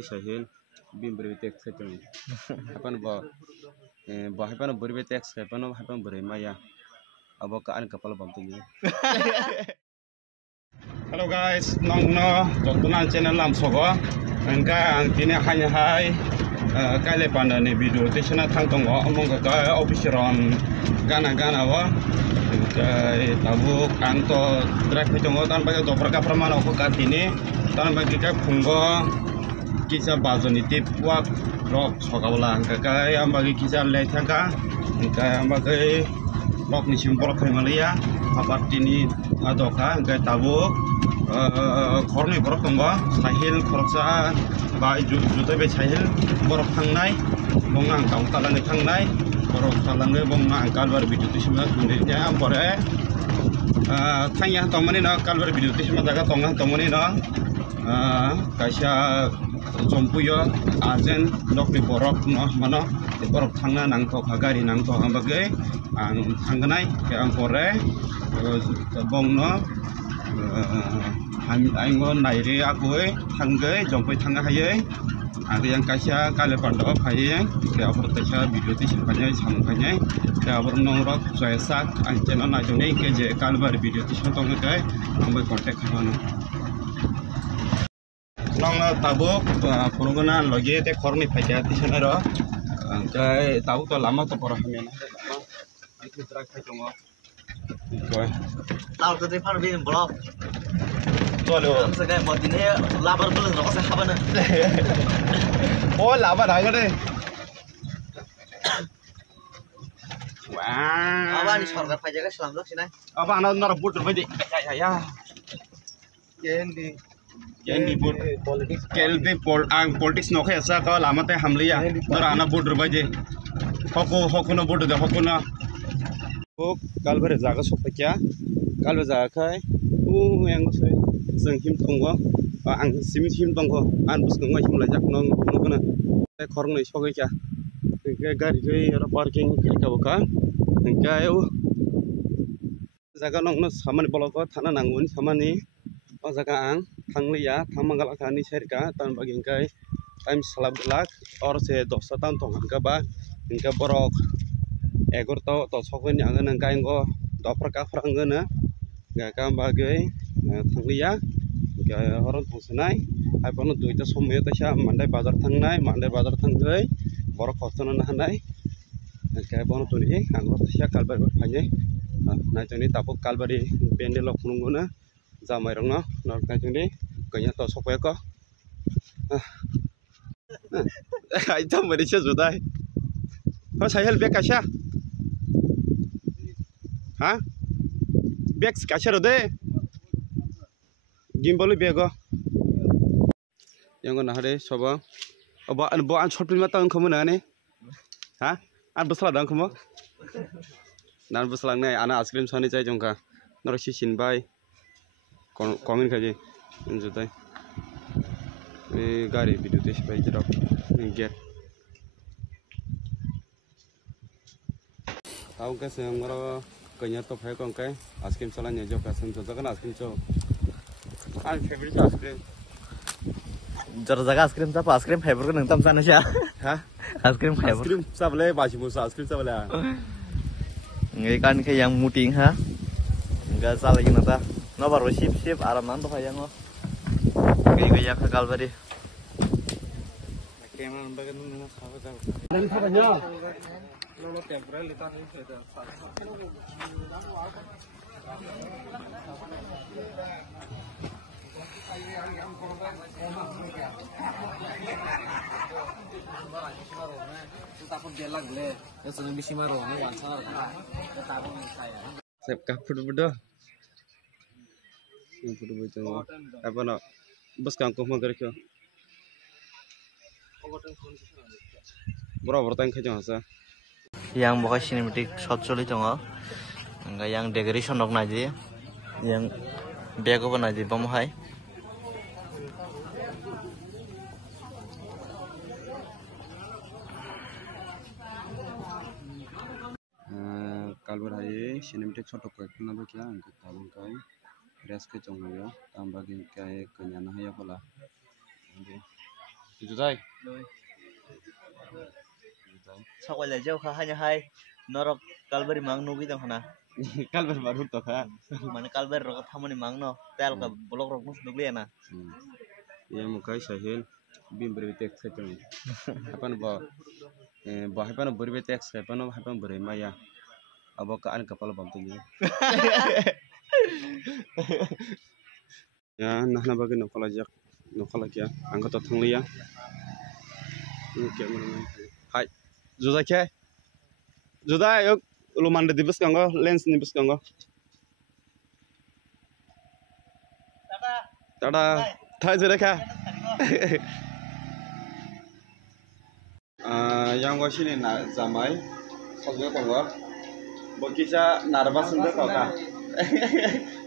kai sahil bimbri tek setong hapan ba hapan buri tek hapan buri maya abo ka an kapal bam tu Hello guys, nong no tontonan channel lam sogo angka ang tini hanya hai kale panda ni video tisna thang tongo among ka official gana wa kai tabuk anto drag tongo tan baga do praka pramana ko ka tini tan bagi ka phungo kisa bazoni tip wak rok sogawla angka kai am bagi kisa le thaka angka am bagi rok ni simbol kai malia apat tini adoka angka tabuk korni borok tongba sahil koroksa ba juta be sahil borok thangnai bongang kaung talange thangnai borok talange bonga kalbar video tisma kundirnya ampore thangya tongmani na kalbar video tisma jaga tonga tongmani na kaisa jompuyo ajen lokni borok no mano borok thangna nangto khagari nangto ambage ang thangnai ke ampore bongno anh này đi aku thằng gue jompai thanga haye ada yang kasih kale pando haye ke abur tasha video ti simpanya samkanya ke abur nongrok soesak ang channel na jone ke je kalbar video ti sotong ke ambai contact khano nong tabuk puruguna logi te khorni phaiya ti sanaro ke tabuk to lama to por hamena itu trak phaitongo tao tôi thấy phát viên blog Tuh, sekarang buat ini labar belum rokok saya apa nih? Oh, labar ada deh. Wah. Apa nih sorga pajak ke selam sini? Apa anak nara boot berbagai? Ya. Kendi boot. Kelbi politics nok ya. Saya kalau lama teh hamliya. Nara anak boot berbagai. Hoku na boot deh hoku na. Hok kalbar jaga sopakya. Kalbar jaga kai. Yang saya him tonggo ang simit him tonggo an bus ngoi him lajak nong nukuna te khorng nei sogai kya ke gari gei ro parking ka boka ka eu jaga nong no samani boloko thana nanguni samani o jaga ang thangliya thamangala khani serka tan baging kai time salab lak or se 10 tan tong angka ba ingka borok egor to sogoni angan angka ingo dopra ka frangana ga ka bagai thangliya orang tungsenai, apa nu duitnya semua itu sih mandai bazar tanggai, borok kotoran nahanai, kayak bono tuh nih, anggur sih kalbar berpanjang, nah jadi tapuk kalbar di pendel loknunguna, zamai rongno, nol kayak jadi, kayaknya tau sopnya kok, itu Malaysia sudah, kau saya lebih kasih, hah, beg kasih udah. Gimbal bego yang guna hari coba an short film matang kamu nane ha an besar dong kamu dan besar nih anak es krim sani cai jongka norosi sinbai komen kaji jutai gari video tes bayi jerok get tahu ke semua kayaknya top hai kong kai es krim salahnya jok kasih jok kan es krim jok favorite ice cream. Jor jaga es krim apa es krim flavor kan nengtam sana sih? Hah? Es krim flavor. Es krim sabale masih musa es krim sabale. Nggak kan kayak yang muting ha? Nggak salah lagi nata. No baru sip aram nanto kayak ngo. Kayak kekal bari. Kayaknya bagian mana sahabat tahu. Dan sahabatnya. Lalu temporal itu nih ada. Kapur bedo. Kapur bedo. Apa nak? Bus kangkung magar kyo. Berapa tang kejong asa? Yang bukan cinematic shot coli tongo. Enggak yang decoration nok naji. Yang bego pun naji pamuhai. Kalbar hai cinematic shot ko ekna ba kya angka tabung kai res ke chong yo tambah kai kenyana hai pala Judai. Sakwai lai jau kha hanya hai norok kalbari mang nugi dong hana Kalbar baru to kha. mana kalbari rok thamani mang no tel ka blok rok mus nugli na Ya mukai sahil bim berbetek setong. Hapan ba hapan berbetek hapan hapan beremaya. Abo ka an kapal bam tu ya nah bagi nokala kya angka to thangli ya. Hai. Judai kya? Judai yok lu mande di bus kanggo lens ni bus kanggo. Tada. Thai jere kha. Yang wasini na zamai sojok kanggo. Bokisa nervous ndo ka.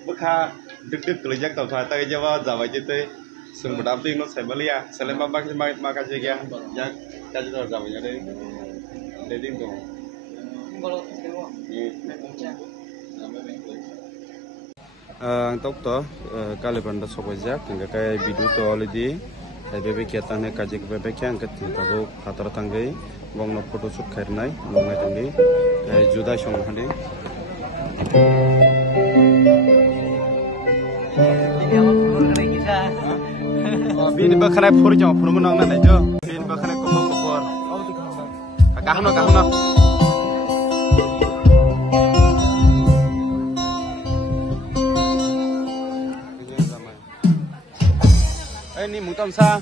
Bukha deg kelejak tau kha ta jawa jawa jete sung badam ting no sebelia selema maka jegya jak kaji to jawa nya dei deding to tok to kale banda sobajak tinga kai bidu to already kai bebe kya tane kaji ke bebe kya angkat tabo khatar tangai bongno photo shoot khairnai longai tangi juda song hane Bin bakharai phur jong phur munang na jo bin bakharai ko por kahno ni mutam sa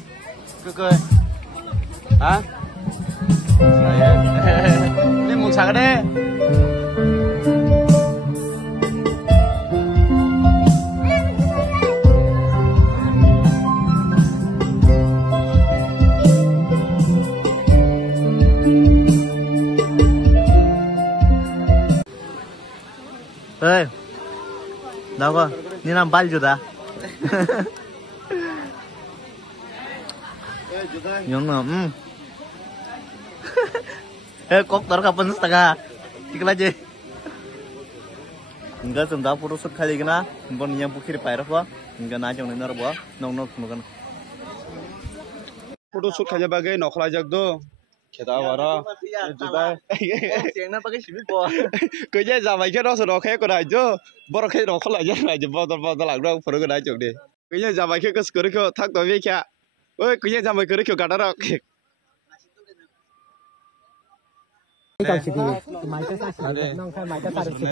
ke ha ni mung sa ka de Ê, đâu cơ? Ni nam bal juda. Yung kok tar kapan setengah? Ikut aja. Enggak senda puru sut kali kena, bon yang bukir pair apa? Enggak najong ni nor buah, nong semoga. Photo shoot khanya bagai nokla jak do. Kheta wara juda. Siang na pakai sibuk buah. Kerja zaman kita sudah kayak kau aja, baru kayak nokla aja aja botol lag dong perlu kau aja deh. Kerja zaman kita sekarang kau tak tahu kya. Oh kerja zaman kita kau kata rak. Kau sih dia, macam apa? Nong saya macam apa sih?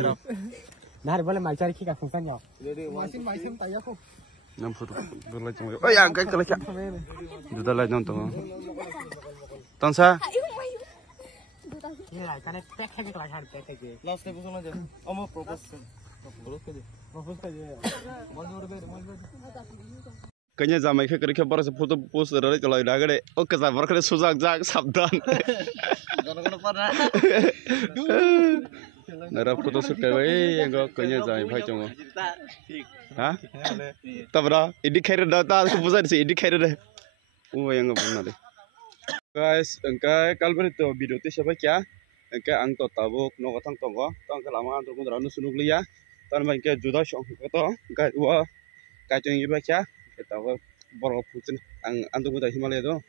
Nah, boleh macam apa kita fungsi nya? Macam tanya aku. Nam photo berla cuma. Oh ya, kayak kalau kya. Juda lah nonton. Tansa. Ya, karena pack aja kelas hari pack aja. Last level sama aja. Om propose. Propose aja. Kayaknya zaman kita baru foto post dari kalau udah gede. Oh kesal baru kena susah jak sabdan. Kono pernah. Nara foto shoot kayak yang kayaknya zaman भाई cuma. Hah? Tabra, ini kira data aku pusat sih, ini kira deh. Oh yang benar deh. Guys, engkau kalau itu video itu siapa kya? Engkau angto tabuk, no katang tonggo, tang kelama angto pun terlalu sunuk liya. Tan engkau juda song kato, engkau wah kacung iba kya? Kita wah borok putin, angto pun dah Himalaya tu.